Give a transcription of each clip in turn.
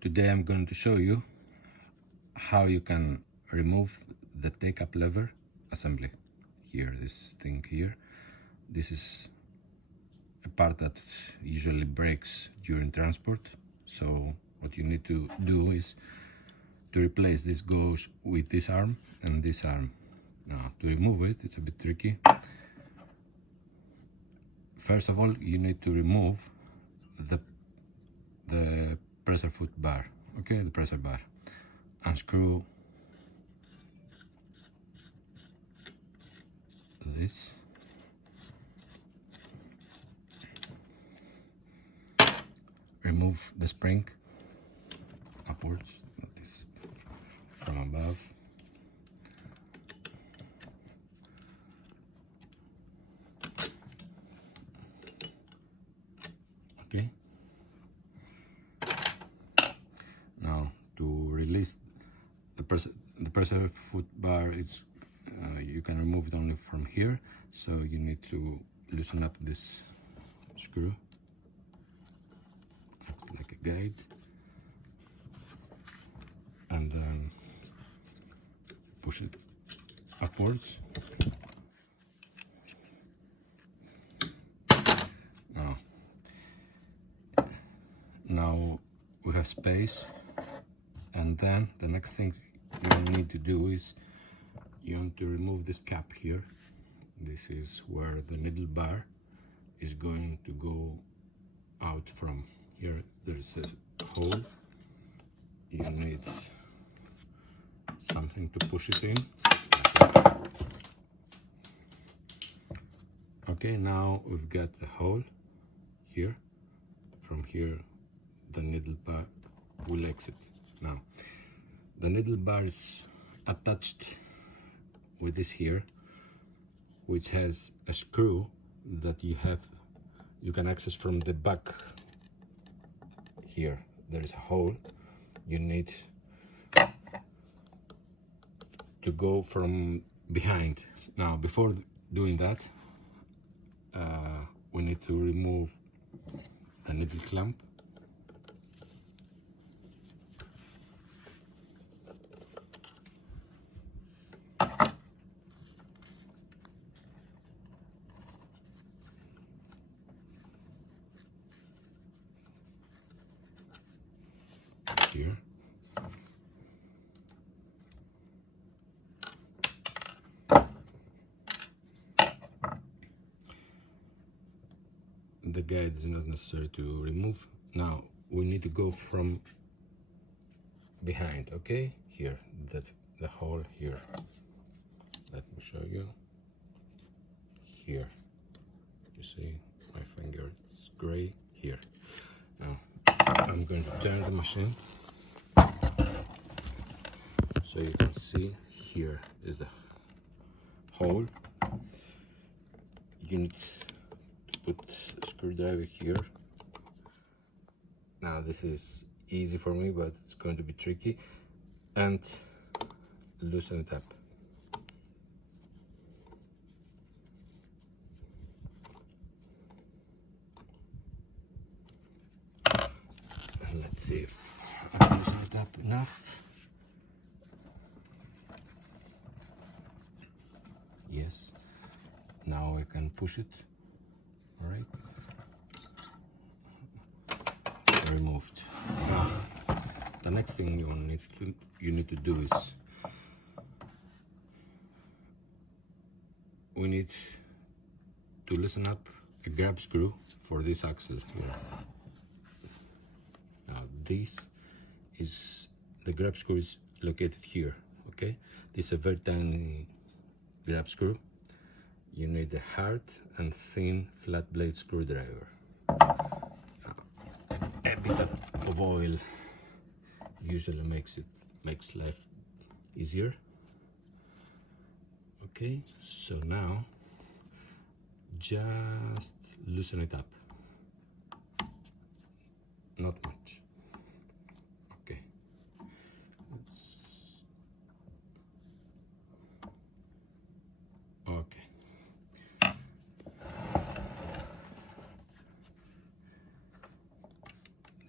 Today I'm going to show you how you can remove the take-up lever assembly. Here, this thing here. This is a part that usually breaks during transport. So what you need to do is to replace this goes with this arm and this arm. Now to remove it, it's a bit tricky. First of all, you need to remove the pressure foot bar, okay, the pressure bar. Unscrew this. Remove the spring upwards, that is from above. Okay. Now to release the pressure foot bar, it's you can remove it only from here. So you need to loosen up this screw. Acts like a guide, and then push it upwards. Now we have space, and then the next thing you need to do is you want to remove this cap here. This is where the needle bar is going to go out from. Here there's a hole. You need something to push it in. Okay, now we've got the hole here. From here the needle bar will exit. Now the needle bar is attached with this here, which has a screw that you can access from the back. Here there is a hole. You need to go from behind. Now before doing that, we need to remove the needle clamp. Here. The guide is not necessary to remove. Now we need to go from behind, okay? Here, the hole here. Let me show you. Here, you see my finger, it's gray here. Now I'm going to turn the machine so you can see. Here is the hole. You need to put a screwdriver here. Now this is easy for me, but it's going to be tricky, and loosen it up. And let's see if I can loosen it up enough. Yes. Now I can push it. All right. Removed. Now, the next thing you need to do is we need to loosen up a grab screw for this axle here. Now this is the grab screw is located here. Okay, this is a very tiny grab screw. You need a hard and thin flat blade screwdriver. A bit of oil usually makes life easier. Okay, so now just loosen it up. Not much. Okay. Okay.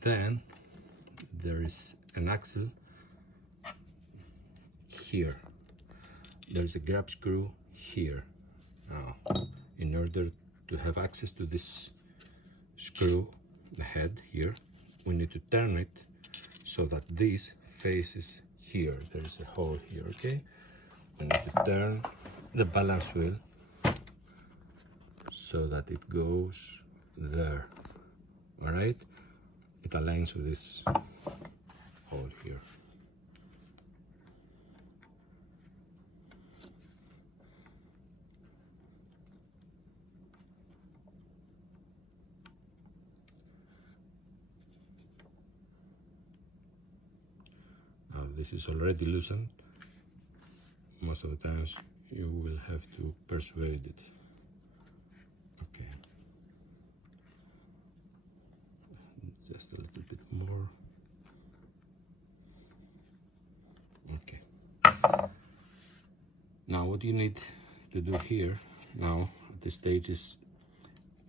Then there is an axle here. There's a grab screw here. Now, in order to have access to this screw, the head here, we need to turn it so that this faces here. There's a hole here, okay? We need to turn the balance wheel so that it goes there. All right? It aligns with this hole here. Now this is already loosened. Most of the times you will have to persuade it. Okay. Just a little bit more. Okay. Now what you need to do here now at this stage is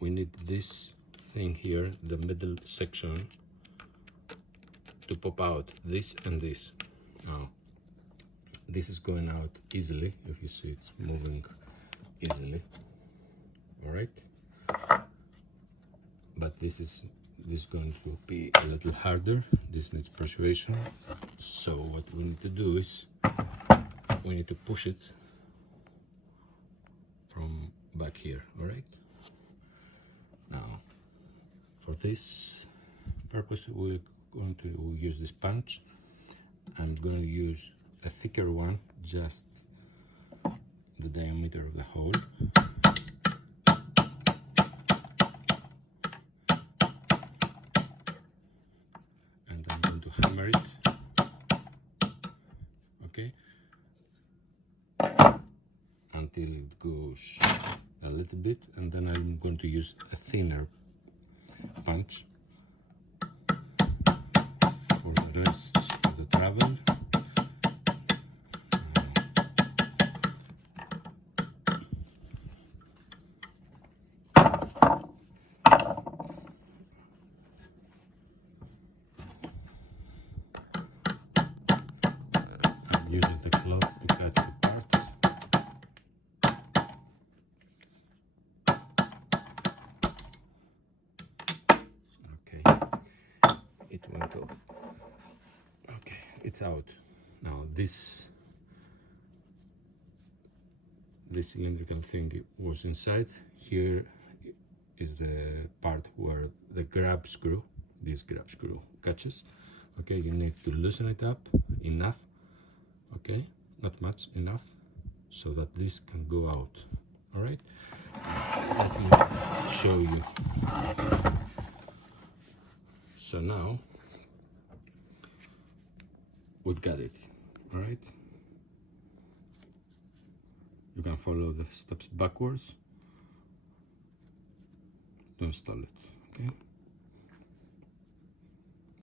we need this thing here, the middle section, to pop out, this and this. Now this is going out easily. If you see, it's moving easily. All right, but this is going to be a little harder. This needs persuasion. So what we need to do is we need to push it from back here. All right, now for this purpose we're going to use this punch. I'm going to use a thicker one, just the diameter of the hole. And I'm going to hammer it, okay, until it goes a little bit, and then I'm going to use a thinner punch for the rest of the travel. I'm using the cloth to cut the parts. Okay, it went off. Okay, it's out. Now this cylindrical thing was inside. Here is the part where the grab screw, this grab screw catches. Okay, you need to loosen it up enough, okay, not much, enough, so that this can go out. All right, let me show you. So now we've got it. All right, you can follow the steps backwards to install it. Okay.